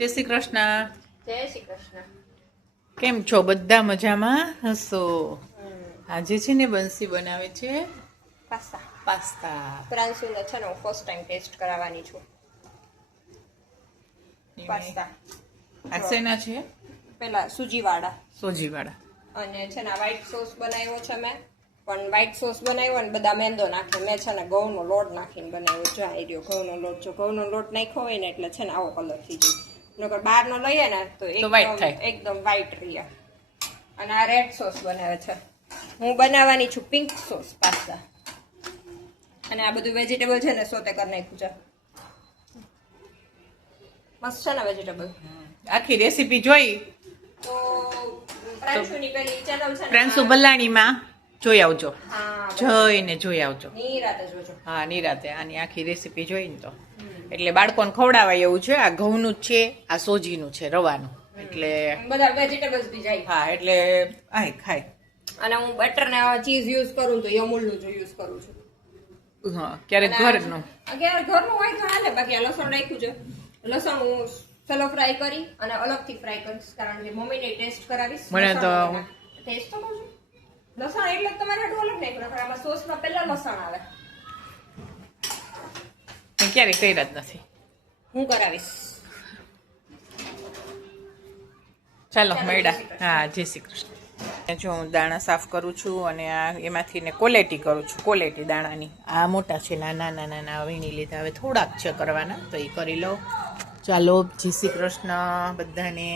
જય શ્રી કૃષ્ણ. જય શ્રી કૃષ્ણ. કેમ છો? બધા મજામાં હશો? આજે છે ને બંસી બનાવે છે પાસ્તા. પ્રાંશુને છે ને હું ફર્સ્ટ ટાઈમ ટેસ્ટ કરાવવાની છું પાસ્તા. આ શેના છે? પેલા સૂજીવાળા સોજીવાળા. અને છે ને વ્હાઈટ સોસ બનાવ્યો છે મેં, પણ વ્હાઈટ સોસ બનાવ્યો ને બધા મેંદો નાખે. મેં છે ને ઘઉંનો લોટ નાખીને બનાવ્યો. જો આ રહ્યો ઘઉંનો લોટ. જો ઘઉંનો લોટ નાખ્યો હોય ને એટલે છે ને આવો કલર થઈ જાય. નકર બહારનો લઈએ ને તો એકદમ વ્હાઈટ રહે. અને આ રેડ સોસ બનાવે છે. હું બનાવવાની છું પિંક સોસ પાસ્તા. અને આ બધું વેજીટેબલ છે ને સોતે કરી નાખ્યું છે. મસ્ત છે ને વેજીટેબલ. આખી રેસીપી જોઈ તો પ્રાંશુની પેલી ચેનલ છે ને, પ્રાંશુ બલ્લાણીમાં જોઈ આવજો. હા, જોઈને જોઈ આવજો. નિરાતે જોજો. હા, નિરાતે આની આખી રેસીપી જોઈને તો એટલે બાળકોને ખવડાવાય એવું છે. આ ઘઉંનું જ છે, આ સોજીનું છે, રવાનું. એટલે બધા વેજીટેબલ્સ બી જાય. હા, એટલે આય ખાય. અને હું બટર ને ચીઝ યુઝ કરું તો અમૂલનું જ યુઝ કરું છું. હા, ક્યારેક ઘરનું. અગર ઘરનું હોય તો હાલે. બાકી આ લસણ રાખ્યું છે. લસણ હું સલો ફ્રાય કરી અને અલગથી ફ્રાય કરીશ, કારણ કે મમ્મીને ટેસ્ટ કરાવીશ. મને તો ટેસ્ટ તો કરું છું. લસણ એટલે તમારે હાટું અલગ નહીં પડે. આમાં સોસમાં પહેલા લસણ આવે. મેં ક્યારેય કર્યા જ નથી. હું કરાવીશ. ચાલો મેડા. હા, જય શ્રી કૃષ્ણ. જો હું દાણા સાફ કરું છું અને આ એમાંથી ને કોલેટી કરું છું. કોલેટી દાણાની આ મોટા છે, નાના નાના વીણી લીધા. હવે થોડાક છે કરવાના, તો એ કરી લો. ચાલો, જય શ્રી કૃષ્ણ બધાને.